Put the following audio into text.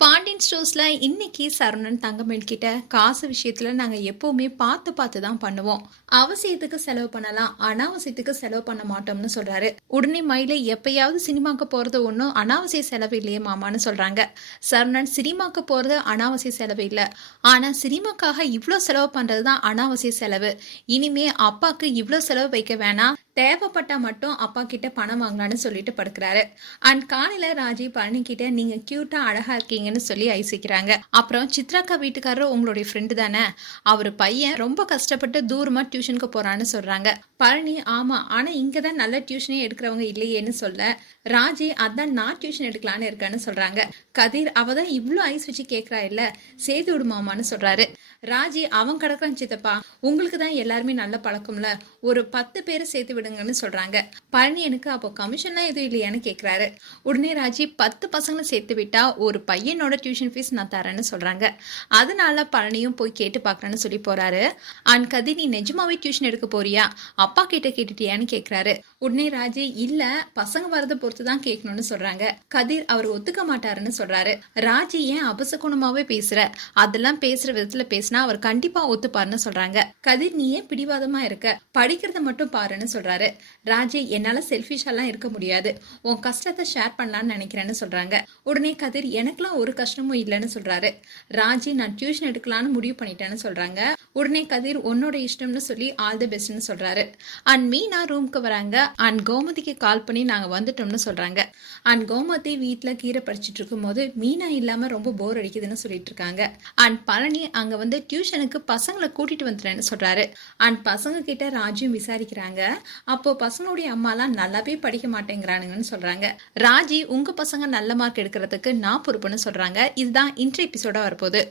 பாண்டியன் ஸ்டோர்ஸ்ல இன்னைக்கு சரவணன் தங்கமேல் கிட்ட காசு விஷயத்துல நாங்கள் எப்போவுமே பார்த்து பார்த்து தான் பண்ணுவோம். அவசியத்துக்கு செலவு பண்ணலாம் அனாவசியத்துக்கு செலவு பண்ண மாட்டோம்னு சொல்றாரு. உடனே மயில எப்பயாவது சினிமாக்கு போறது ஒன்றும் அனாவசிய செலவு இல்லையே மாமான்னு சொல்றாங்க. சரவணன் சினிமாக்கு போறது அனாவசிய செலவு இல்லை. ஆனா சினிமாக்காக இவ்வளோ செலவு பண்றது தான் அனாவசிய செலவு. இனிமே அப்பாக்கு இவ்வளோ செலவு வைக்க வேணாம். தேவைப்பட்டா மட்டும் அப்பா கிட்ட பணம் வாங்கலாம்னு சொல்லிட்டு படுக்கிறாரு. அண்ட் காலையில ராஜி பழனி கிட்ட நீங்க கியூட்டா அழகா இருக்கீங்கன்னு சொல்லி ஐசிக்கிறாங்க. அப்புறம் சித்ராக்கா வீட்டுக்காரர் உங்களுடைய ஃப்ரெண்டு தானே? அவர் பையன் ரொம்ப கஷ்டப்பட்டு தூரமா டியூஷனுக்கு போறான்னு சொல்றாங்க. பழனி ஆமா ஆனா இங்க தான் நல்ல டியூஷனே எடுக்கிறவங்க இல்லையேன்னு சொல்ல ராஜி அதான் நான் டியூஷன் எடுக்கலான்னு இருக்கேன்னு சொல்றாங்க. கதிர் அவ தான் இவ்வளோ ஐஸ் வச்சு கேட்கறா இல்ல? சேர்த்து விடுமாமான்னு சொல்றாரு. ராஜி அவன் கிடக்குறான் சித்தப்பா. உங்களுக்கு தான் எல்லாருமே நல்ல பழக்கம்ல. ஒரு பத்து பேரை சேர்த்து விடுங்கன்னு சொல்றாங்க. பழனி எனக்கு அப்போ கமிஷன்லாம் எதுவும் இல்லையான்னு கேட்குறாரு உடனே ராஜி பத்து பசங்களை சேர்த்து விட்டா ஒரு பையனோட டியூஷன் ஃபீஸ் நான் தரேன்னு சொல்றாங்க. அதனால பழனியும் போய் கேட்டு பார்க்குறேன்னு சொல்லி போறாரு. அண்ட் கதிர் நீ நிஜமாவே டியூஷன் எடுக்க போறியா? அப்பா கிட்ட கேட்டுட்டியான்னு கேட்குறாரு உடனே ராஜி இல்ல பசங்க வரதை பொறுத்து தான் கேட்கணும்னு சொல்றாங்க. கதிர் அவர் ஒத்துக்க மாட்டாருன்னு சொல்றாரு. ராஜி ஏன் அபசகுணமாவே பேசுற? அதெல்லாம் பேசுற விதத்துல பேசினா அவர் கண்டிப்பா ஒத்துப்பாருன்னு சொல்றாங்க. கதிர் நீ ஏன் பிடிவாதமா இருக்க? படிக்கிறத மட்டும் பாருன்னு சொல்றாரு. ராஜி என்னால செல்ஃபிஷாலாம் இருக்க முடியாது. உன் கஷ்டத்தை ஷேர் பண்ணலாம்னு நினைக்கிறேன்னு சொல்றாங்க. உடனே கதிர் எனக்கெல்லாம் ஒரு கஷ்டமும் இல்லைன்னு சொல்றாரு. ராஜி நான் டியூஷன் எடுக்கலாம்னு முடிவு பண்ணிட்டேன்னு சொல்றாங்க. உடனே கதிர் உன்னோட இஷ்டம்னு சொல்லி ஆல் தி பெஸ்ட்னு சொல்றாரு. அண்ட் மீனா ரூம்க்கு வராங்க. அண்ட் கோமதிக்கு கால் பண்ணி நாங்க வந்துட்டோம்னு சொல்றாங்க. அண்ட் கோமதி வீட்ல கீரை பறிச்சிட்டு இருக்கும்போது மீனா இல்லாம ரொம்ப போர் அடிக்குதுன்னு சொல்லிட்டு இருக்காங்க. அண்ட் பழனி அங்க வந்து டியூஷனுக்கு பசங்களை கூட்டிட்டு வந்துட்டேன்னு சொல்றாரு. அண்ட் பசங்க கிட்ட ராஜியும் விசாரிக்கிறாங்க. அப்போ பசங்களுடைய அம்மாலாம் நல்லாவே படிக்க மாட்டேங்கிறானுங்கன்னு சொல்றாங்க. ராஜி உங்க பசங்க நல்ல மார்க் எடுக்கிறதுக்கு நான் பொறுப்புன்னு சொல்றாங்க. இதுதான் இன்ட்ரி எபிசோட வரப்போகுது.